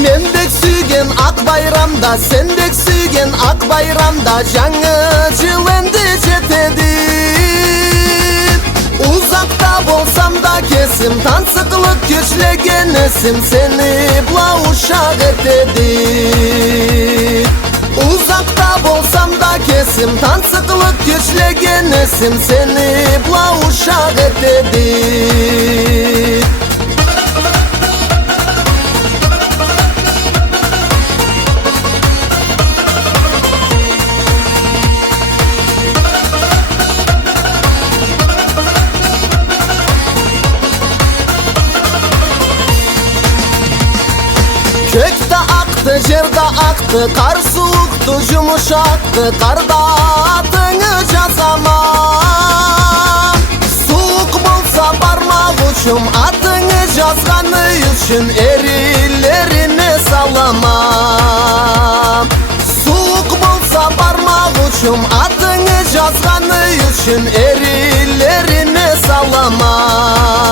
Mendek sүйген ак байрамда, сендек сүйген ак байрамда жаңы жыл энди жетеди. Узакта болсам да кесим, тансыклык кечлеген эсим сени була ушак этеди. Узакта болсам да кесим, тансыклык кечлеген эсим сени була ушак этеди. Kökte aktı, жерде aktı, kar soğuktu, yumuşaktı, karda adını жазамам. Soğuk bolsa barmak uçum, adını жазғаны üçün erilerine salamam. Soğuk bolsa barmak uçum, adını жазғаны üçün erilerine salamam.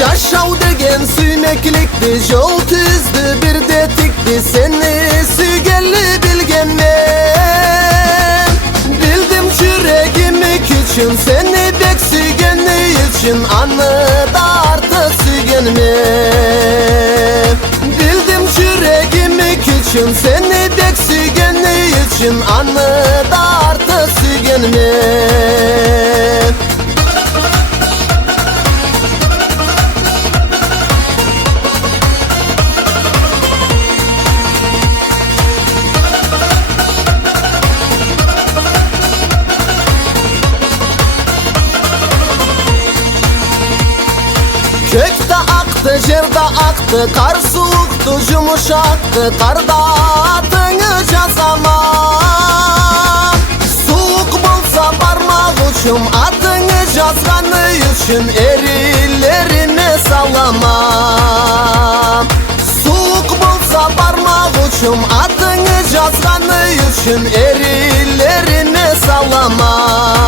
Yaşau деген süymeklikti, жол түздү bir de tikti, seni süygeli bilgenmen. Bildim çüregimi küçün, seni bek süygeni üçün, anı da artık süygenmen. Bildim çüregimi küçün, seni bek süygeni üçün, anı da artık süygenmen. Kökte aktı, жерде aktı, kar soğuktu, yumuşaktı, karda adını жазамам. Soğuk bolsa barmak uçum, adını жазғаны üçün erilerine salamam. Soğuk bolsa barmak uçum, adını жазғаны üçün erilerine salamam.